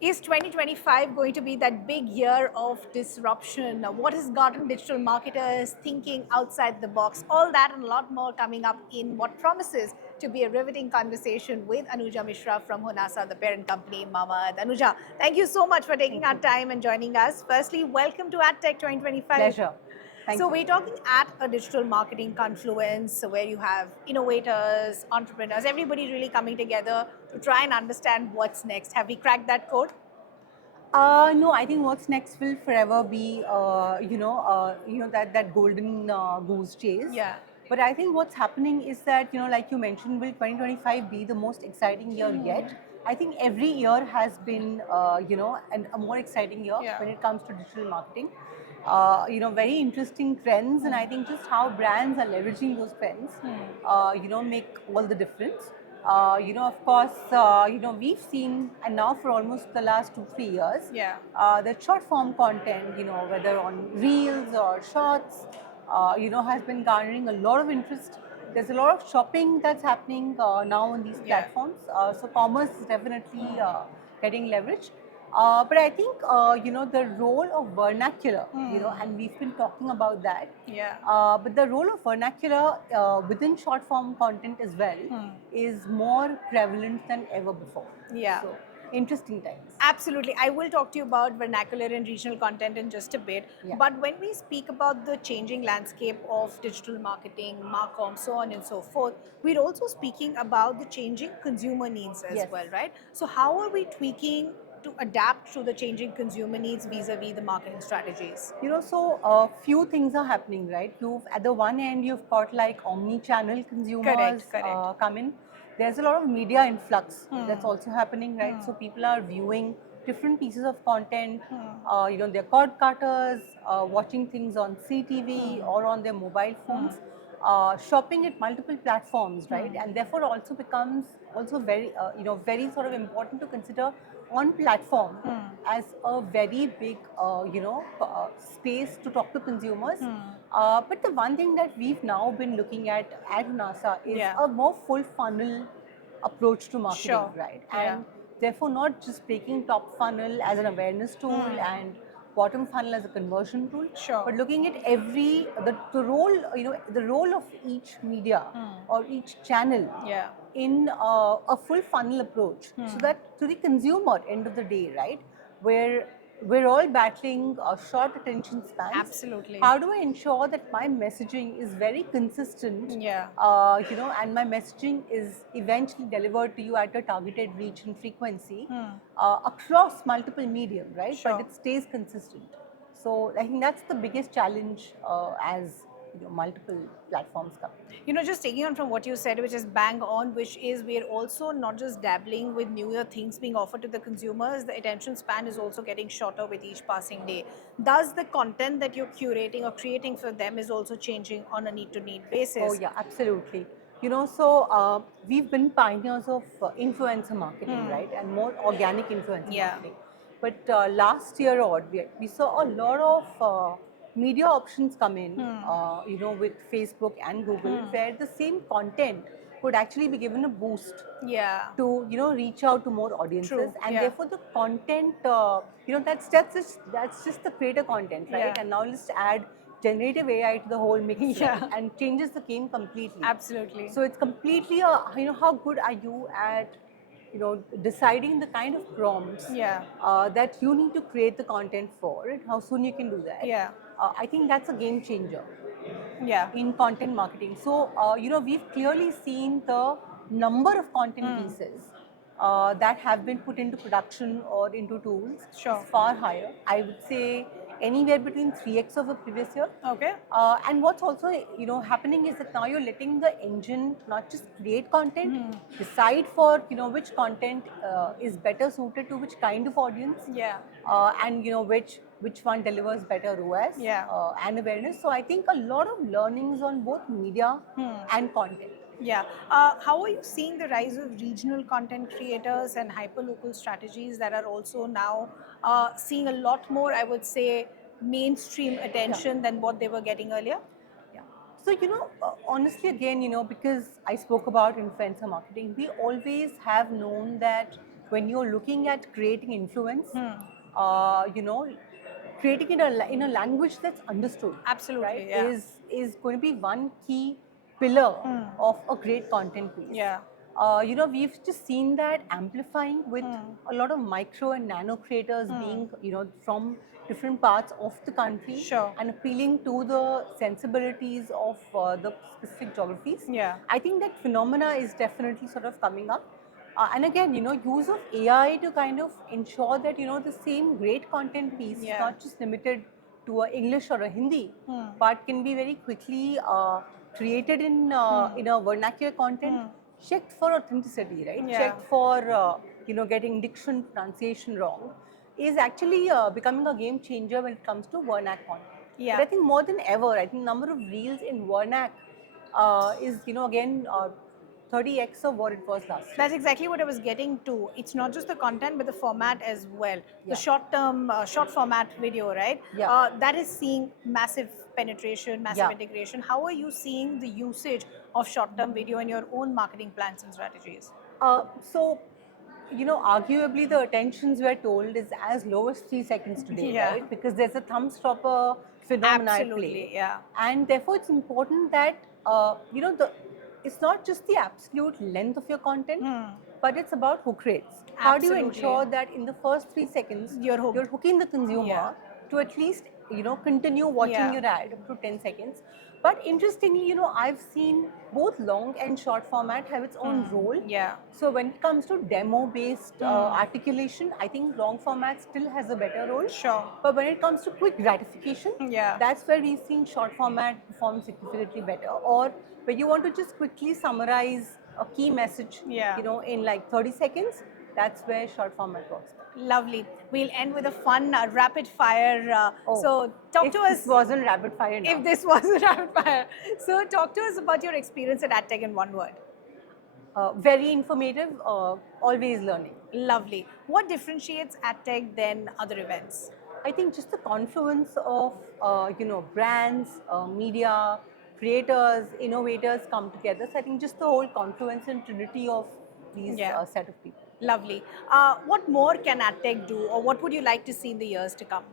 Is 2025 going to be that big year of disruption? What has gotten digital marketers thinking outside the box? All that and a lot more coming up in what promises to be a riveting conversation with Anuja Mishra from Honasa, the parent company, Mama. Anuja, thank you so much for taking Thank our you. time and joining us. Firstly, welcome to AdTech 2025. Pleasure. Thank So you. we're talking at a digital marketing confluence where you have innovators, entrepreneurs, everybody really coming together to try and understand what's next. Have we cracked that code? No, I think what's next will forever be, that golden goose chase. Yeah. But I think what's happening is that, like you mentioned, will 2025 be the most exciting year yet? I think every year has been, a more exciting year Yeah. when it comes to digital marketing. Very interesting trends, and I think just how brands are leveraging those trends, make all the difference. Of course, we've seen, and now for almost the last 2, 3 years, Yeah. that short form content, whether on reels or shorts, has been garnering a lot of interest. There's a lot of shopping that's happening now on these Yeah. platforms. So commerce is definitely getting leverage. But I think, the role of vernacular, and we've been talking about that. Yeah. But the role of vernacular within short form content as well is more prevalent than ever before. Yeah. So, interesting times. Absolutely. I will talk to you about vernacular and regional content in just a bit. Yeah. But when we speak about the changing landscape of digital marketing, Marcom, so on and so forth, we're also speaking about the changing consumer needs as Yes. well, right? So, how are we tweaking to adapt to the changing consumer needs vis-a-vis the marketing strategies? So a few things are happening, right? You've at the one end you've got like omni-channel consumers Correct. come in. There's a lot of media influx that's also happening, right? So people are viewing different pieces of content. They're cord cutters, watching things on CTV or on their mobile phones, shopping at multiple platforms, right? And therefore also becomes also very, very sort of important to consider on platform as a very big, space to talk to consumers. But the one thing that we've now been looking at NASA is Yeah. a more full funnel approach to marketing, Sure. right? Yeah. And therefore not just taking top funnel as an awareness tool and bottom funnel as a conversion tool, Sure. but looking at the role, the role of each media or each channel Yeah. in a full funnel approach, so that to the consumer end of the day, right, where we're all battling short attention spans. Absolutely. How do I ensure that my messaging is very consistent, Yeah. and my messaging is eventually delivered to you at a targeted reach and frequency across multiple medium, right? Sure. But it stays consistent. So I think that's the biggest challenge as multiple platforms come. Just taking on from what you said, which is bang on, which is we're also not just dabbling with newer things being offered to the consumers, the attention span is also getting shorter with each passing day. Thus, the content that you're curating or creating for them is also changing on a need to need basis. Oh yeah, absolutely. So we've been pioneers of influencer marketing, right, and more organic influencer Yeah. marketing. But last year, we saw a lot of media options come in, with Facebook and Google, where the same content could actually be given a boost Yeah. to reach out to more audiences. True, And yeah. therefore the content, that's just the creator content, right? Yeah. And now let's add generative AI to the whole mix, Yeah. right? And changes the game completely. Absolutely. So it's completely how good are you at deciding the kind of prompts Yeah. that you need to create the content for, and how soon you can do that. Yeah. I think that's a game changer Yeah. in content marketing. So, we've clearly seen the number of content pieces that have been put into production or into tools Sure. is far higher. I would say anywhere between 3x of the previous year. Okay. And what's also happening is that now you're letting the engine not just create content, decide for which content is better suited to which kind of audience, Yeah. and which one delivers better ROAS Yeah. and awareness. So I think a lot of learnings on both media and content. Yeah. How are you seeing the rise of regional content creators and hyperlocal strategies that are also now seeing a lot more, I would say, mainstream attention than what they were getting earlier? Yeah. So, honestly, again, because I spoke about influencer marketing, we always have known that when you're looking at creating influence, you know, creating it in a language that's understood, Absolutely, right, yeah. is going to be one key pillar of a great content piece. Yeah. You know, we've just seen that amplifying with a lot of micro and nano creators being, you know, from different parts of the country Sure. and appealing to the sensibilities of the specific geographies. Yeah. I think that phenomena is definitely sort of coming up. And again, you know, use of AI to kind of ensure that, you know, the same great content piece is Yeah. not just limited to a English or a Hindi, but can be very quickly created in a vernacular content, checked for authenticity, right? Yeah. Checked for you know, getting diction, pronunciation wrong, is actually becoming a game changer when it comes to vernac content. Yeah. But I think more than ever, I think number of reels in vernac is, you know, again 30x of what it was last year. That's exactly what I was getting to. It's not just the content, but the format as well. Yeah. The short-term, short format video, right? Yeah. That is seeing massive penetration, massive Yeah. integration. How are you seeing the usage of short-term video in your own marketing plans and strategies? So, you know, arguably the attentions we're told is as low as 3 seconds today, Yeah. right? Because there's a thumb stopper phenomena at Absolutely, play. yeah. And therefore, it's important that, you know, it's not just the absolute length of your content, but it's about hook rates. How do you Absolutely. ensure that in the first 3 seconds, You're hooked. hooking the consumer Yeah. to at least, you know, continue watching Yeah. your ad up to 10 seconds? But interestingly, you know, I've seen both long and short format have its own role. Yeah. So when it comes to demo-based articulation, I think long format still has a better role. Sure. But when it comes to quick gratification, Yeah. that's where we've seen short format perform significantly better. Or where you want to just quickly summarize a key message, Yeah. you know, in like 30 seconds, that's where short format works better. Lovely. We'll end with a fun rapid fire. So talk if to us. this wasn't rapid fire now. If this was a rapid fire. So talk to us about your experience at AdTech in one word. Very informative, always learning. Lovely. What differentiates AdTech than other events? I think just the confluence of you know, brands, media, creators, innovators come together. So I think just the whole confluence and trinity of these Yeah. set of people. Lovely. What more can AdTech do, or what would you like to see in the years to come?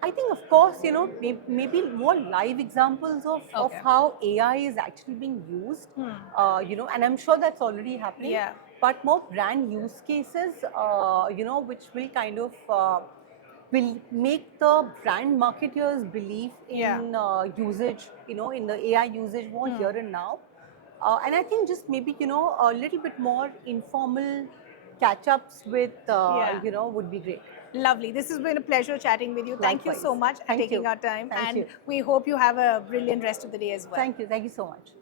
I think, of course, you know, maybe more live examples of Okay. how AI is actually being used, you know, and I'm sure that's already happening. Yeah. But more brand use cases, you know, which will kind of will make the brand marketers believe in usage, you know, in the AI usage more here and now. And I think just maybe, you know, a little bit more informal catch-ups with, you know, would be great. Lovely. This has been a pleasure chatting with you. Thank you so Likewise. much for Thank taking you. our time. Thank and you. we hope you have a brilliant rest of the day as well. Thank you so much.